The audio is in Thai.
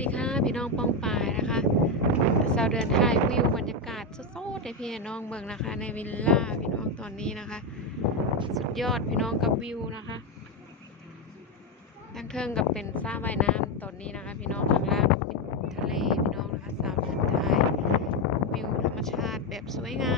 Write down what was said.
ดีค่ะพี่น้องป้องปายนะคะสาวเดินถ่ายวิวบรรยากาศโซ่ในพี่น้องเมืองนะคะ ในวิลล่าพี่น้องตอนนี้นะคะ สุดยอดพี่น้องกับวิวนะคะทั้งเทิงกับเป็นซ่าใบน้ำตอนนี้นะคะ พี่น้องทางล่างทะเลพี่น้องนะคะสาวเดินถ่ายวิวธรรมชาติแบบสวยงาม